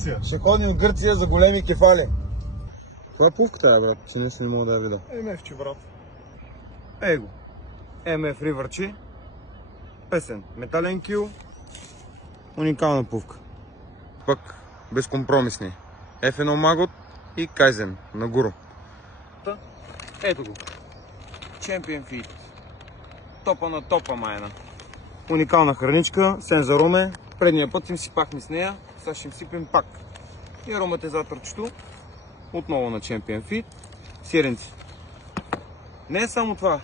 Гърция. Ще ходим в Гърция за големи кефали. Това е пувката, брат, че нещо не мога да я видя. МФ-чи, брат. Его. МФ Ривърчи. Песен. Метален кил. Уникална пувка. Пък безкомпромисни. F1 Магот и Кайзен на Гуру. Ето го. Champion Feed. Топа на топа майна. Уникална храничка, сензароме. Предния път им сипахме с нея, сега ще им сипем пак. И ароматизаторчето. Отново на Champion Feed. Сиренци. Не е само това.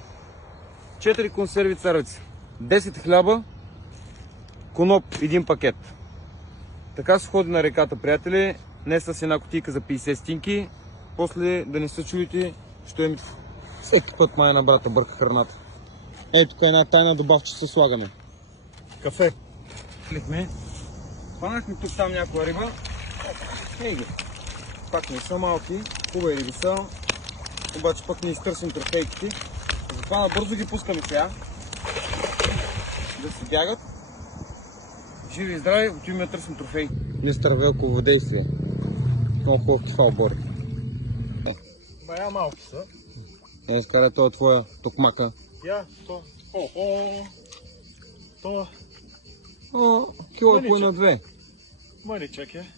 4 консерви царевица. 10 хляба. Коноп 1 пакет. Така се ходи на реката, приятели. Днес с една кутийка за 50 стинки. После да не се чуете, що е всеки път май на брата бърка храната. Ето тук е една тайна добавче се слагаме. Кафе. Кликме. Хванахме тук там някоя риба. Ей ги. Пак не са малки, хубави риби са. Обаче пък не изтърсим трофейките. Затова набързо ги пускаме сега. Да си бягат. Живи и здрави, отиваме да търсим трофей. Мистер Велково действие. Много хубав кефал бори. Бая малки са. Не изкарай, това е твоя токмака. Я, то. То. О, кило и половина 2. Мъничък е.